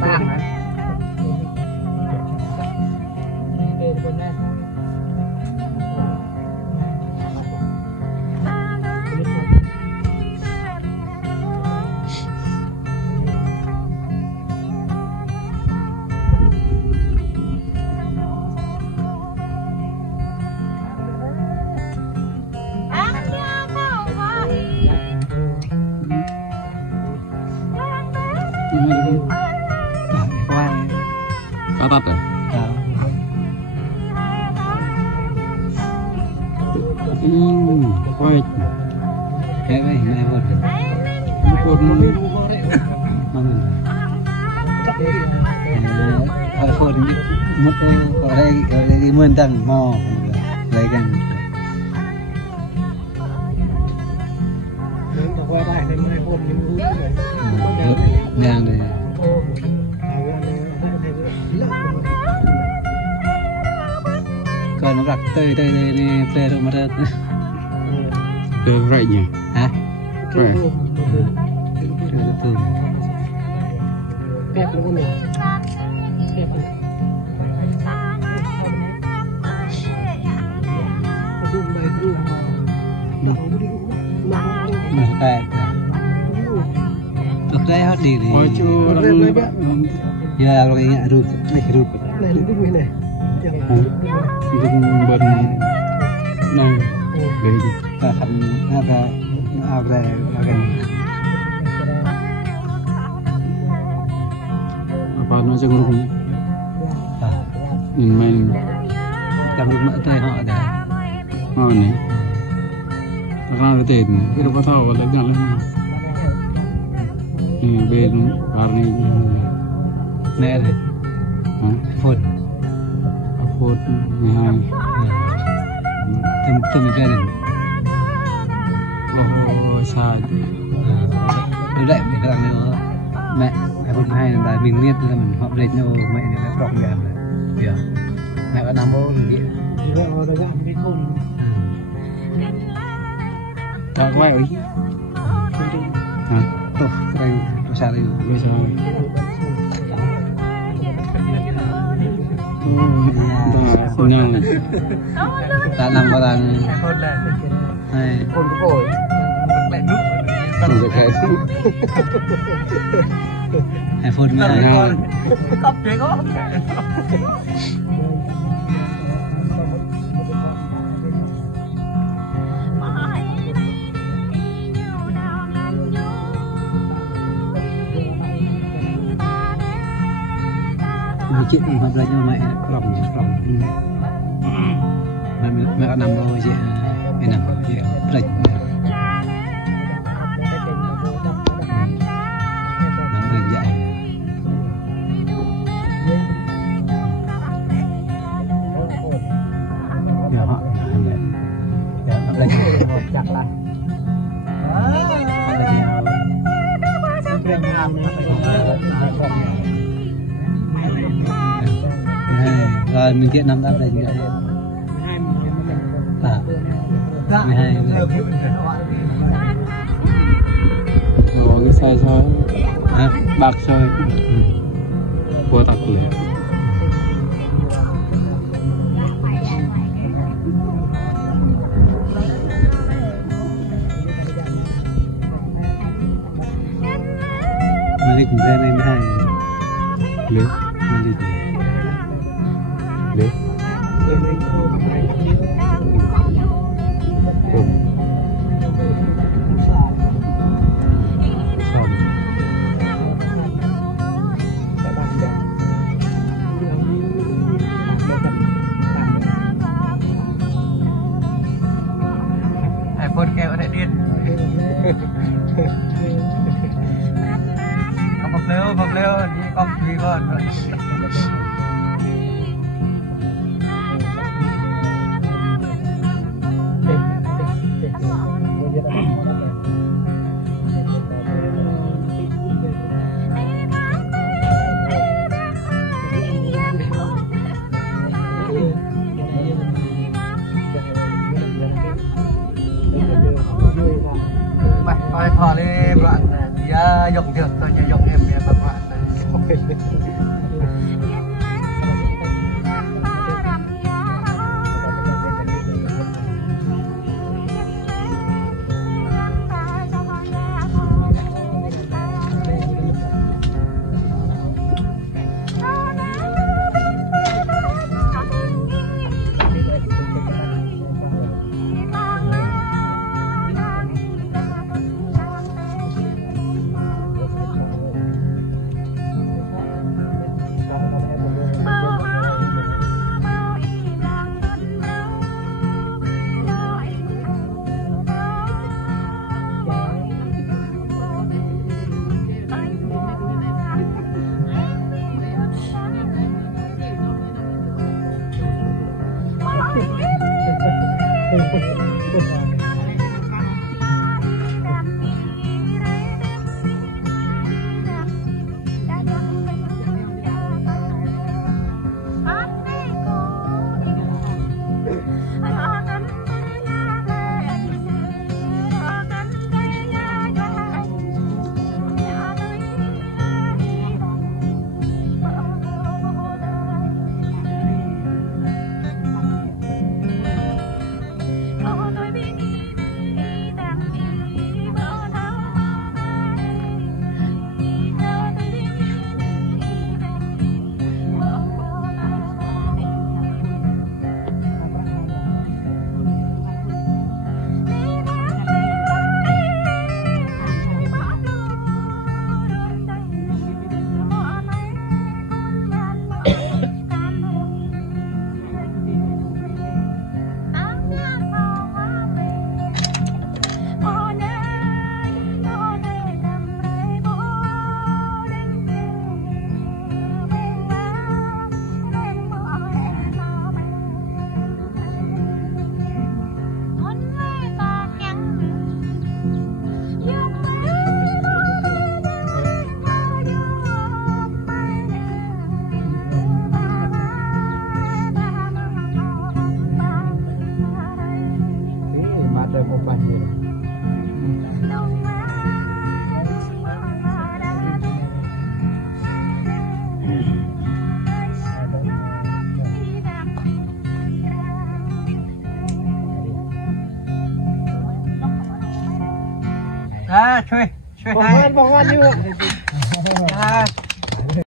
tăng hả? Có tắt à? Quay cái này này một phun mất ở đây cái mơn tầng mò lấy gần qua đây này mới phun những đang đây còn nó đặt tơi này phê rồi mà thật Chơi rậy nhỉ? hả? Rậy từ kẹp luôn nè kẹp đun đây đun đây được đây hết đi này Ôi chưa giờ rồi nghe rụp này rụp này đun này Dùng bên này Để gì? ta thành ta ao ra gần Apa nó chẳng lúc nhỉ? Mình trong lúc mỡ tơi họ để Thôi này Thật ra cái tên Cái đâu có thao là gắn lên Bên Bà này nè này phun Phốt 12 thâm gia đình Ôi sai đối lại mình đang nữa mẹ cái phun hay là mình biết là mình họ lên nhau mẹ này nó đọc mẹ này hiểu mẹ đã nằm vô điện rồi nó gặm cái khôn Thật quay ấy Hả? tôi đây tôi xa đây Bây giờ Nhàng đã nằm vào đàn khôn là hay khôn có phổi lại nước Còn được cái hay phun mẹ cặp chế có một chuyện hợp lại cho mẹ lòng mẹ đã nằm vào chị mẹ nằm vào chị rạch nằm rạch dạy nhỏ họ chặt lại rồi mình kiện nằm đắp đây như vậy à 12 Rồi cái xe sao hả Bạc sao Của tạc lẻ mà đi cùng ra đây 12 Lưới mà đi Lưới iPhone kêu lại điên bọc lêu đi con gì con thò đi bạn dòng được tôi dòng em các bạn ช่วย บอกว่าอยู่ ช่วย